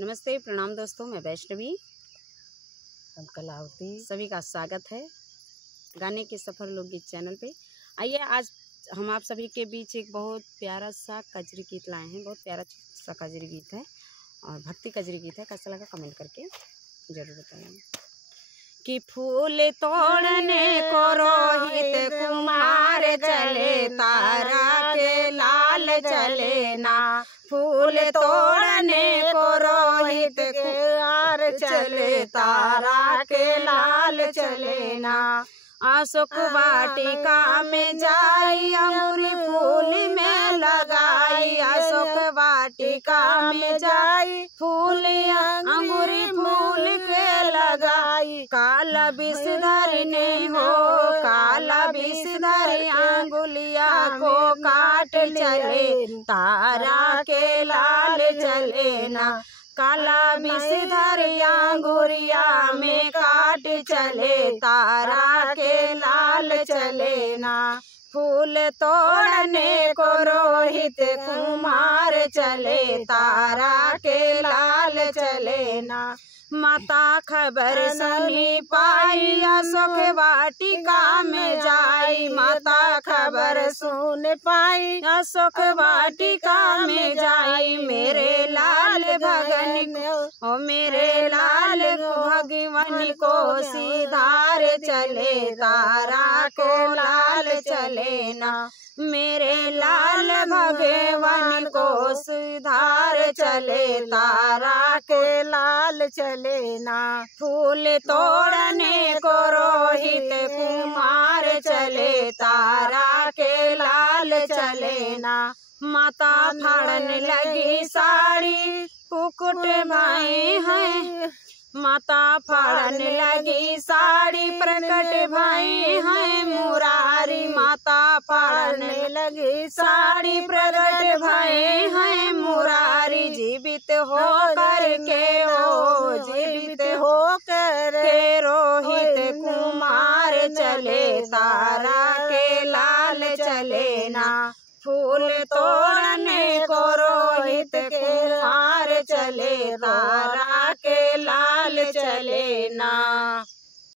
नमस्ते, प्रणाम दोस्तों, मैं वैष्णवी, हम कलावती, सभी का स्वागत है गाने के सफ़र लोकगीत चैनल पे। आइए आज हम आप सभी के बीच एक बहुत प्यारा सा कजरी गीत लाए हैं। बहुत प्यारा सा कजरी गीत है और भक्ति कजरी गीत है। कैसा लगा कमेंट करके ज़रूर बताइए। कि फूल तोड़ने को रोहित कुमार चले, तारा के लाल चले ना। फूल तोड़ने को रोहित कुमार चले, तारा के लाल चले ना। अशोक वाटिका में जाई, अंगूरी फूल में लगाई। अशोक वाटिका में जाई, फूल अंगूरी फूल के लगाई। काला विषधर ने हो, काला विषधर अंगुलिया को काट चले, तारा के लाल चले ना। काला विषधर अंगुरिया में काट चले, तारा के लाल चले ना। फूल तोड़ने को रोहित कुमार चले, तारा के लाल चले ना। माता खबर सुनी पाई, अशोक वाटिका में जाई। माता खबर सुन पाई, अशोक वाटिका में जाई। मेरे लाल भगन को, ओ मेरे लाल भगवन को सिधार चले, तारा को लाल चले ना। मेरे लाल भगवन को सुधार चले, तारा के लाल चले ना। फूल तोड़ने को रोहित कुमार चले, तारा के लाल चले ना। माता फाड़न लगी साड़ी, कुकुट भाई हैं। माता फाड़न लगी साड़ी, प्रकट भाई हैं मुरारी। माता फाड़न लगी साड़ी, प्रकट भाई हैं मुरारी। जीवित हो करके हो, जीवित हो करके रोहित कुमार चले, तारा के लाल चले ना। फूल तोड़ने को रोहित कुमार चले, तारा के लाल चले ना।